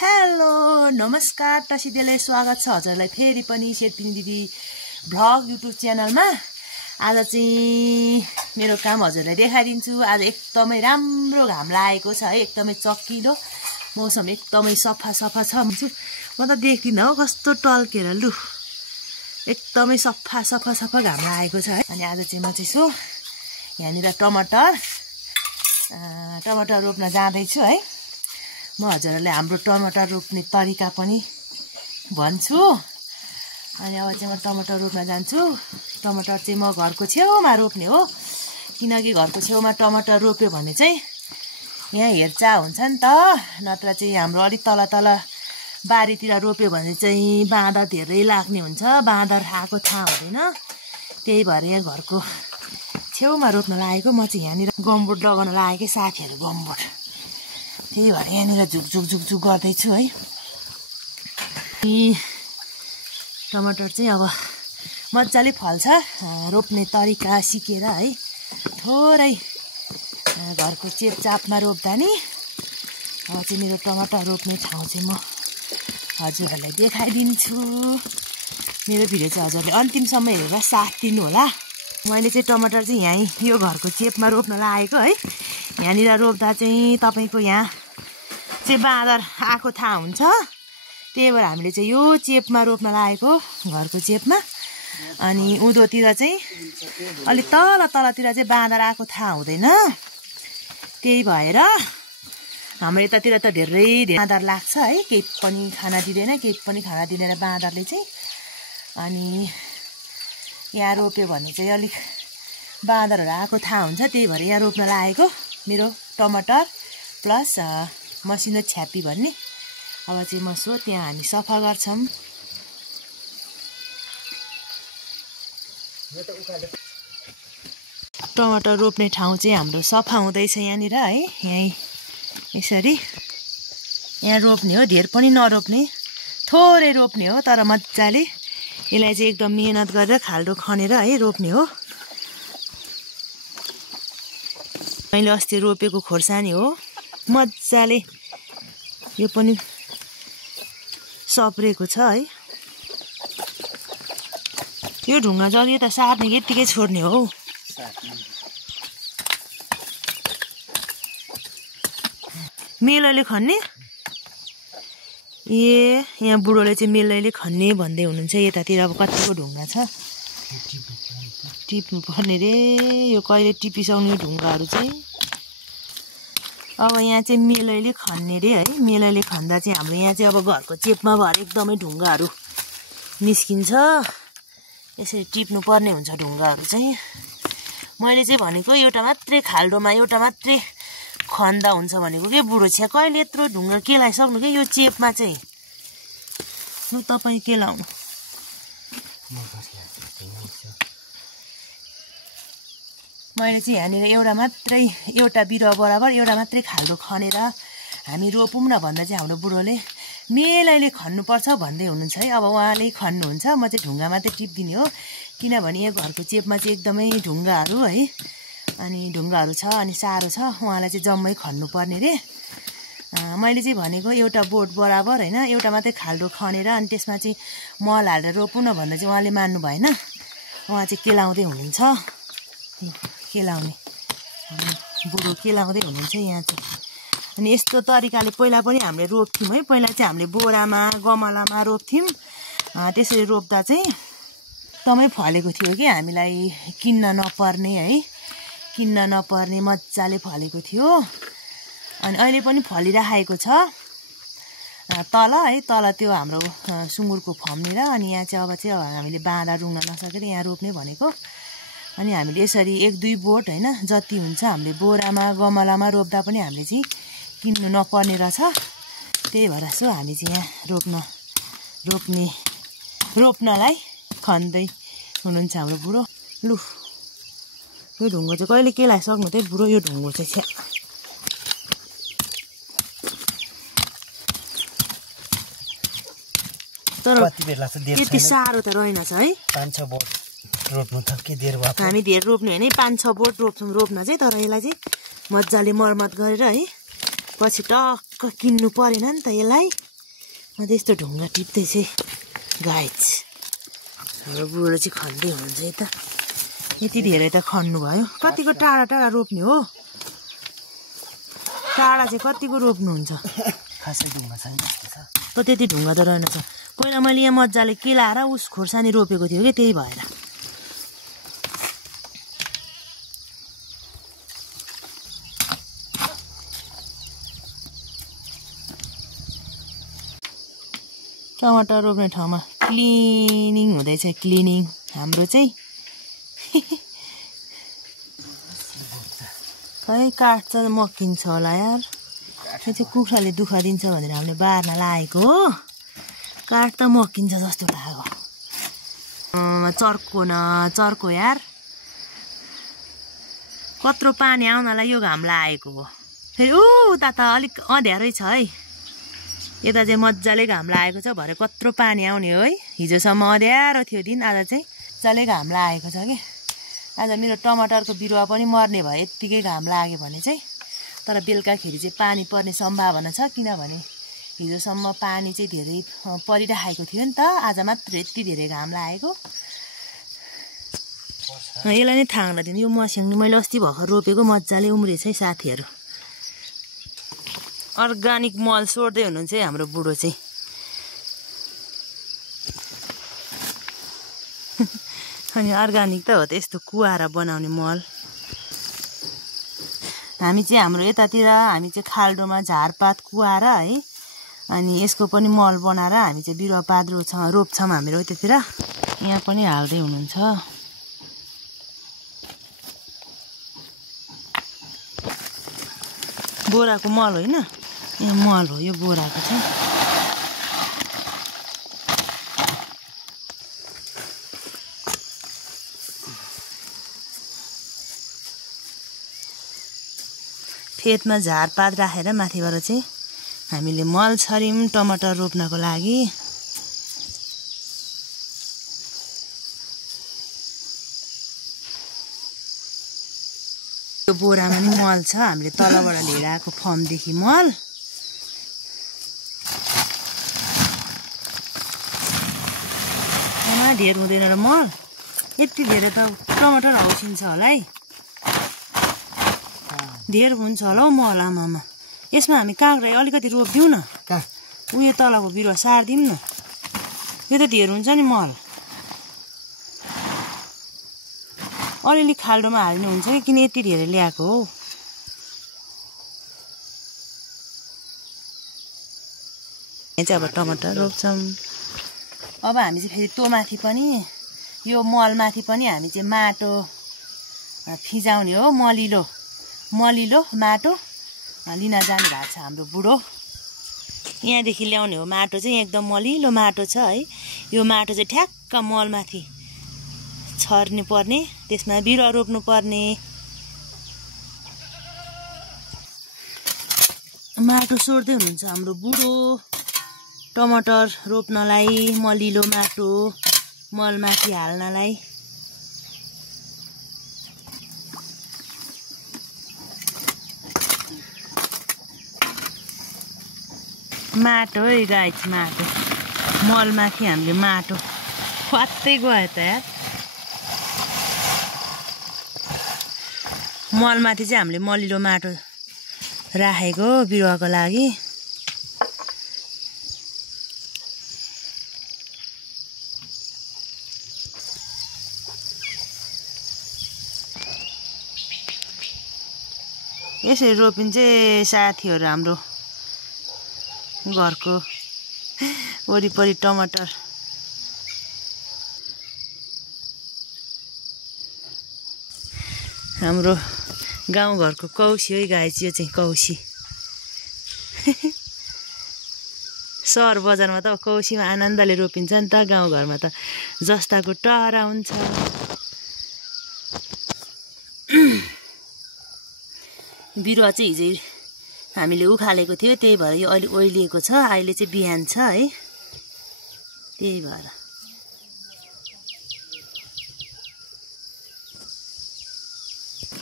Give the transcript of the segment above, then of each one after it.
Hello नमस्कार तसिदेलाई स्वागत छ हजुरलाई फेरि पनि शेर्पिङ दिदी भ्लग युट्युब च्यानलमा। आज चाहिँ मेरो काम हजुरलाई देखाइदिन्छु। आज एकदमै राम्रो घाम लागेको छ है, एकदमै चकिलो मौसम, एकदमै सफा सफा छ। म त देख्दिन हो कस्तो टल्केर, लु एकदमै सफा सफा सफा घाम लागेको छ है। अनि आज चाहिँ म चाहिँ सो यहाँनिर टमाटर रोप्न जाँदैछु है। म हजुरहरूलाई हाम्रो टमाटर रोप्ने तरिका पनि भन्छु। अनि अब चाहिँ म टमाटर रोप्न जान्छु। टमाटर चाहिँ म घरको छेउमा रोप्ने हो, किनकि घरको छेउमा टमाटर रोप्यो भने चाहिँ यहाँ हेरचाह हुन्छ नि त। नत्र चाहिँ हाम्रो अलिक तल तल बारीतिर रोप्यो भने चाहिँ बाँदर धेरै लाग्ने हुन्छ, बाँदर आएको थाहा हुँदैन। त्यही भएर यहाँ घरको छेउमा रोप्न लागेको। म चाहिँ यहाँनिर गमबोट लगाउन लागेको, साथीहरू गमबोट, त्यही भएर यहाँनिर झुकझुक गर्दैछु है। टमाटर चाहिँ अब मजाले फल्छ, रोप्ने तरिका सिकेर है। थोरै घरको चेपचापमा रोप्दा नि अब चाहिँ मेरो टमाटर रोप्ने ठाउँ चाहिँ म हजुरहरूलाई देखाइदिन्छु। मेरो भिडियो चाहिँ हजुरले अन्तिमसम्म हेरेर साथ दिनु होला। मैले चाहिँ टमाटर चाहिँ यहीँ यो घरको चेपमा रोप्न लागेको है। यहाँनिर रोप्दा चाहिँ तपाईँको यहाँ चाहिँ बाँदर आएको थाहा हुन्छ, त्यही भएर हामीले चाहिँ यो चेपमा रोप्न लागेको, घरको चेपमा। अनि उँधोतिर चाहिँ अलिक तलतिर चाहिँ बाँदर आएको थाहा हुँदैन, त्यही भएर हाम्रो यतातिर त धेरै बाँदर लाग्छ है। केही पनि खाना दिँदैन बाँदरले चाहिँ। अनि यहाँ रोप्यो भने चाहिँ अलिक बाँदरहरू आएको थाहा हुन्छ, त्यही भएर यहाँ रोप्न लागेको मेरो टमाटर प्लस मसिनो छ्यापी भन्ने। अब चाहिँ म सो त्यहाँ हामी सफा गर्छौँ। टमाटर रोप्ने ठाउँ चाहिँ हाम्रो सफा हुँदैछ यहाँनिर है। यहीँ यसरी यहाँ रोप्ने हो, धेर पनि नरोप्ने, थोरै रोप्ने हो, तर मजाले यसलाई चाहिँ एकदम मेहनत गरेर खाल्डो खनेर है रोप्ने हो। मैले अस्ति रोपेको खोर्सानी हो, मजाले यो पनि सप्रेको छ है। यो ढुङ्गा जति त सार्ने यत्तिकै छोड्ने हो। मेलैले खन्ने, ए यहाँ बुढोले चाहिँ मेलैले खन्ने भन्दै हुनुहुन्छ। यतातिर अब कतिको ढुङ्गा छ, टिप्नु पर्ने रे, यो कहिले टिपिसक्ने ढुङ्गाहरू चाहिँ। अब यहाँ चाहिँ मेलैले खन्ने रे है। मेलैले खन्दा चाहिँ हाम्रो यहाँ चाहिँ अब घरको चेपमा भएर एकदमै ढुङ्गाहरू निस्किन्छ, यसरी टिप्नु पर्ने हुन्छ ढुङ्गाहरू चाहिँ। मैले चाहिँ भनेको एउटा मात्रै खाल्डोमा एउटा मात्रै खन्दा हुन्छ भनेको के, बुढो छ्या कहिले यत्रो ढुङ्गा केलाइसक्नु के यो चेपमा चाहिँ। लु तपाईँ केलाउनु। मैले चाहिँ यहाँनिर एउटा बिरुवा बराबर एउटा मात्रै खाल्डो खनेर हामी रोपौँ न भन्दा चाहिँ हाम्रो बुढोले मेलैले खन्नुपर्छ भन्दै हुनुहुन्छ है। अब उहाँले खन्नुहुन्छ, म चाहिँ ढुङ्गा मात्रै टिप्दिने हो, किनभने यो घरको चेपमा चाहिँ एकदमै ढुङ्गाहरू है, अनि ढुङ्गाहरू छ, अनि साह्रो छ, उहाँलाई चाहिँ जम्मै खन्नुपर्ने रे। मैले चाहिँ भनेको एउटा बोट बराबर होइन, एउटा मात्रै खाल्डो खनेर अनि त्यसमा चाहिँ मल हालेर रोपौँ न भन्दा चाहिँ उहाँले मान्नु भएन। उहाँ चाहिँ केलाउँदै हुनुहुन्छ, केलाउने बुढो केलाउँदै हुनुहुन्छ यहाँ चाहिँ। अनि यस्तो तरिकाले पहिला पनि हामीले रोप्थ्यौँ है। पहिला चाहिँ हामीले बोरामा गमलामा रोप्थ्यौँ, त्यसरी रोप्दा चाहिँ एकदमै फलेको थियो कि, हामीलाई किन्न नपर्ने मजाले फलेको थियो। अनि अहिले पनि फलिराखेको छ तल है, तल त्यो हाम्रो सुँगुरको फम्नेर। अनि यहाँ चाहिँ अब चाहिँ हामीले बाँदा रुङ्न नसकेर यहाँ रोप्ने भनेको। अनि हामीले यसरी 1-2 बोट होइन जति हुन्छ हामीले बोरामा गमलामा रोप्दा पनि हामीले चाहिँ किन्नु नपर्ने रहेछ। त्यही भएर सो हामी चाहिँ यहाँ रोप्नलाई खन्दै हुनुहुन्छ हाम्रो बुढो। लु यो ढुङ्गो चाहिँ कहिले केलाइसक्नु त्यही बुढो, यो ढुङ्गो चाहिँ छ्या। तर त्यति साह्रो त रहेनछ है। 5-6 बोट रोप्नु त के देर भयो। हामी धेर रोप्ने होइन, 5-6 बोट रोप्छौँ रोप्न चाहिँ। तर यसलाई चाहिँ मजाले मर्मत गरेर है पछि टक्क किन्नु परेन नि त यसलाई म त यस्तो ढुङ्गा टिप्दैछु गाइज हाम्रो बुढो चाहिँ खन्दै हुन्छ यता यति धेरै त खन्नु भयो कतिको टाढा टाढा रोप्ने हो टाढा चाहिँ कतिको रोप्नुहुन्छ खासै ढुङ्गा छैन त्यति ढुङ्गा त रहेनछ पहिला मैले यहाँ मजाले केलाएर उस खोर्सानी रोपेको थियो कि त्यही भएर टमाटर रोप्ने ठाउँमा क्लिनिङ हुँदैछ क्लिनिङ हाम्रो चाहिँ खै काठ त मकिन्छ होला यार यो चाहिँ कुखुराले दुःख दिन्छ भनेर हामीले बार्न लागेको हो काठ त मकिन्छ जस्तो लाग्यो चर्को यार कत्रो पानी आउनलाई यो घाम लागेको हो फेरि उता त अलिक अँध्यारै छ है यता चाहिँ मजाले घाम लागेको छ भरे कत्रो पानी आउने हो है हिजोसम्म अँध्यारो थियो दिन आज चाहिँ मजाले घाम लागेको छ कि आज मेरो टमाटरको बिरुवा पनि मर्ने भयो यत्तिकै घाम लाग्यो भने चाहिँ तर बेलुकाखेरि चाहिँ पानी पर्ने सम्भावना छ किनभने हिजोसम्म पानी चाहिँ धेरै परिराखेको थियो नि त आज मात्र यति धेरै घाम लागेको यसलाई नै थाहा हुँदैन यो मस्याङ मैले अस्ति भर्खर रोपेको मजाले उम्रेछ है साथीहरू अर्गानिक मल सोर्दै हुनुहुन्छ है हाम्रो बुढो चाहिँ अनि अर्गानिक त हो त यस्तो कुवाएर बनाउने मल हामी चाहिँ हाम्रो यतातिर हामी चाहिँ खाल्डोमा झारपात कुवाएर है अनि यसको पनि मल बनाएर हामी चाहिँ बिरुवापात रोप्छौँ हाम्रो यतातिर यहाँ पनि हाल्दै हुनुहुन्छ बोराको मल होइन यहाँ मल हो यो बोराको चाहिँ फेदमा झारपात राखेर माथिबाट चाहिँ हामीले मल छर्यौँ टमाटर रोप्नको लागि यो बोरामा नि मल छ हामीले तलबाट लिएर आएको फर्मदेखि मल धेर हुँदैन र मल यति धेरै त टमाटर हौसिन्छ होला है धेर हुन्छ होला हौ मल आमामा यसमा हामी काँक्रा अलिकति रोपिदिउँ न उयो तलको बिरुवा सारिदिउँ न यो त धेर हुन्छ नि मल अलिअलि खाल्डोमा हाल्नु हुन्छ कि किन यति धेरै ल्याएको हो यहाँ चाहिँ अब टमाटर रोप्छौँ अब हामी चाहिँ फेरि त्यो माथि पनि यो मलमाथि पनि हामी चाहिँ माटो फिजाउने हो मलिलो माटो लिन जानु भएको छ हाम्रो बुढो यहाँदेखि ल्याउने हो माटो चाहिँ एकदम मलिलो माटो छ है यो माटो चाहिँ ठ्याक्क मलमाथि छर्नु पर्ने त्यसमा बिरुवा रोप्नु पर्ने माटो सोर्दै हुनुहुन्छ हाम्रो बुढो टमाटर रोप्नलाई मलिलो माटो मलमाथि हाल्नलाई माटो है गाइस माटो मलमाथि हामीले माटो खत्तै गयो त यार मलमाथि चाहिँ हामीले मलिलो माटो राखेको बिरुवाको लागि यसरी रोपिन्छ साथीहरू हाम्रो घरको वरिपरि टमाटर हाम्रो गाउँघरको कौसी है गाइस यो चाहिँ कौसी सहर बजारमा त कौसीमा आनन्दले रोपिन्छ नि त गाउँघरमा त जस्ताको टहरा हुन्छ बिरुवा चाहिँ हिजै हामीले उखालेको थियो त्यही भएर यो अलि ओइलिएको छ अहिले चाहिँ बिहान छ है त्यही भएर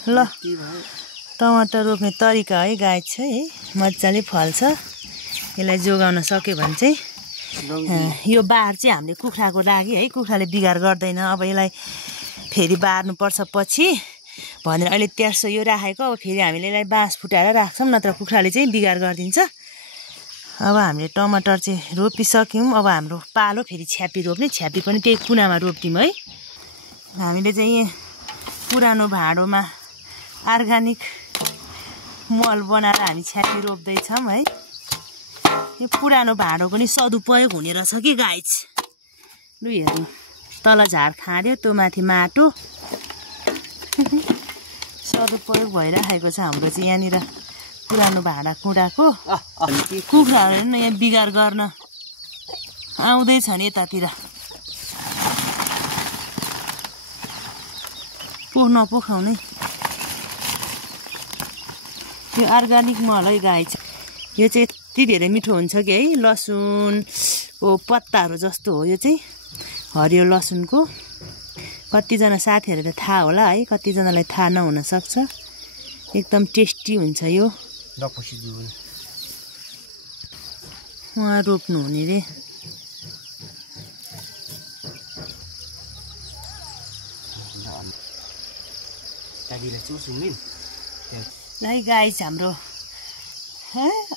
ल टमाटर रोप्ने तरिका है गाइड छ है मजाले फल्छ यसलाई जोगाउन सक्यो भने चाहिँ यो बार चाहिँ हामीले कुखुराको लागि है कुखुराले बिगार गर्दैन अब यसलाई फेरि बार्नुपर्छ पछि भनेर अहिले 1300 यो राखेको अब फेरि हामीले यसलाई बाँस फुटाएर राख्छौँ नत्र कुखुराले चाहिँ बिगार गरिदिन्छ अब हामीले टमाटर चाहिँ रोपिसक्यौँ अब हाम्रो पालो फेरि छ्यापी रोप्ने छ्यापी पनि त्यही कुनामा रोप्दियौँ है हामीले चाहिँ पुरानो भाँडोमा अर्ग्यानिक मल बनाएर हामी छ्यापी रोप्दैछौँ है यो पुरानो भाँडोको नि सदुपयोग हुने रहेछ कि गाइज लु हेर्नु तल झार खाँड्यो त्यो माथि माटो सदुपयोग भइरहेको छ हाम्रो चाहिँ यहाँनिर पुरानो भाँडा कुँडाको कुखुराहरू नि यहाँ बिगार गर्न आउँदैछ नि यतातिर नपोखाउने यो अर्ग्यानिक मल है गाई यो चाहिँ यति धेरै मिठो हुन्छ कि है लसुनको पत्ताहरू जस्तो हो यो चाहिँ हरियो लसुनको कतिजना साथीहरूले थाहा होला है कतिजनालाई थाहा नहुन सक्छ एकदम टेस्टी हुन्छ यो उहाँ रोप्नु हुने रे है गाइस हाम्रो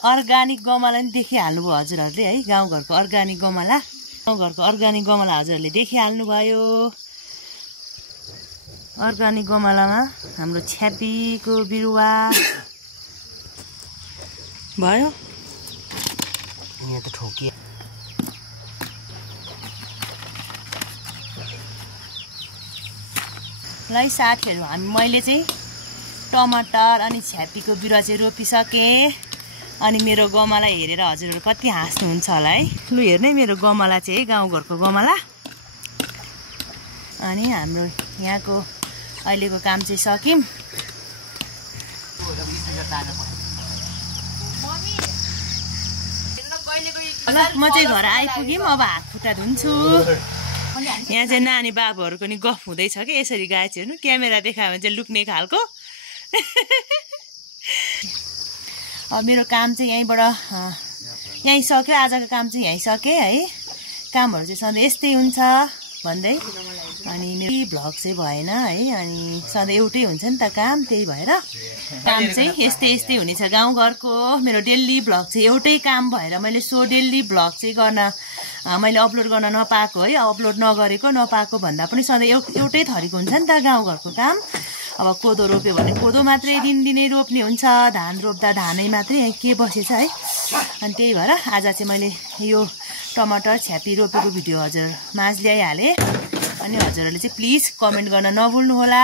अर्ग्यानिक गमला नि देखिहाल्नुभयो हजुरहरूले है गाउँघरको अर्ग्यानिक गमला हजुरहरूले देखिहाल्नुभयो अर्ग्यानिक गमलामा हाम्रो छ्यापीको बिरुवा भयो यहाँ त ठोकिए लाई साथीहरू मैले चाहिँ टमाटर अनि छ्यापीको बिरुवा चाहिँ रोपिसकेँ अनि मेरो गमला हेरेर हजुरहरू कति हाँस्नुहुन्छ होला है लु हेर्नु है मेरो गमला चाहिँ है गाउँघरको गमला अनि हाम्रो यहाँको अहिलेको काम चाहिँ सक्यौँ म चाहिँ घर आइपुग्यौँ अब हात खुट्टा धुन्छु यहाँ चाहिँ नानी बाबुहरूको नि गफ हुँदैछ कि यसरी गाय चाहिँ हेर्नु क्यामेरा देखायो भने चाहिँ लुक्ने खालको अब मेरो काम चाहिँ यहीँ सक्यो आजको काम चाहिँ यहीँ सकेँ है कामहरू चाहिँ सधैँ यस्तै हुन्छ भन्दै अनि मेरो भ्लग चाहिँ भएन है अनि सधैँ एउटै हुन्छ नि त काम त्यही भएर काम चाहिँ यस्तै हुनेछ गाउँघरको मेरो डेली भ्लग चाहिँ एउटै काम भएर मैले डेली भ्लग चाहिँ गर्न मैले अपलोड गर्न नपाएको है अपलोड नगरेको नपाएको भन्दा पनि सधैँ एउटै थरीको हुन्छ नि त गाउँघरको काम अब कोदो रोप्यो भने कोदो मात्रै दिनदिनै रोप्ने हुन्छ धान रोप्दा धानै मात्रै के बसेछ है अनि त्यही भएर आज चाहिँ मैले यो टमाटर छ्यापी रोपेको भिडियो हजुर माझ ल्याइहालेँ अनि हजुरहरूले चाहिँ प्लिज कमेन्ट गर्न नभुल्नु होला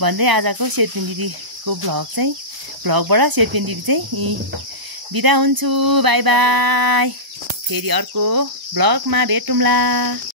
भन्दै आजको शेर्पिन दिदीको भ्लगबाट शेर्पिन दिदी चाहिँ बिदा हुन्छु बाई बाई फेरि अर्को भ्लगमा भेटौँला।